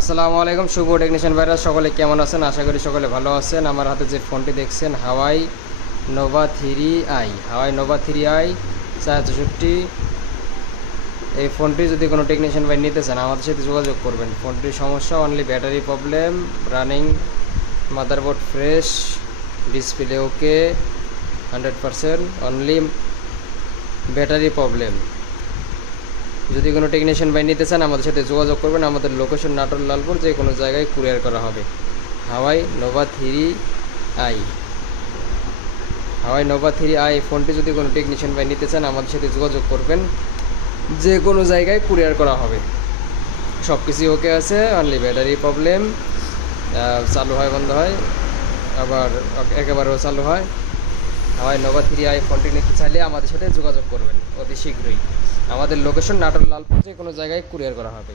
আসসালামু আলাইকুম, শুভ টেকনিশিয়ান ভাইরা, সকলে কেমন আছেন? আশা করি সকলে ভালো আছেন। আমার হাতে যে ফোনটি দেখছেন, Huawei nova three I, Huawei nova three I, চার চৌষট্টি। এই ফোনটি যদি কোনো টেকনিশিয়ান ভাই নিতে চান, আমাদের সাথে যোগাযোগ করবেন। ফোনটির সমস্যা only battery problem running motherboard fresh display okay hundred percent only battery problem যদি কোনো টেকনিশিয়ান ভাই নিতে চান, আমাদের সাথে যোগাযোগ করবেন। আমাদের লোকেশন নাটোর লালপুর, যে কোনো জায়গায় কুরিয়ার করা হবে। Huawei nova three I. Huawei nova three I ফোনটি যদি কোনো টেকনিশিয়ান ভাই নিতে চান, আমাদের সাথে যোগাযোগ করবেন। যে কোনো জায়গায় কুরিয়ার করা হবে। সব কিছুই ওকে আছে অনলি ব্যাটারি প্রবলেম চালু হয়, বন্ধ হয়। আবার একেবারেও চালু হয়। হাওয়াই নোভা থ্রি আই ফোনটি নিতে চাইলে আমাদের সাথে যোগাযোগ করবেন অতি শীঘ্রই। আমাদের লোকেশন নাটোর লালপুর যে কোনো জায়গায় কুরিয়ার করা হবে।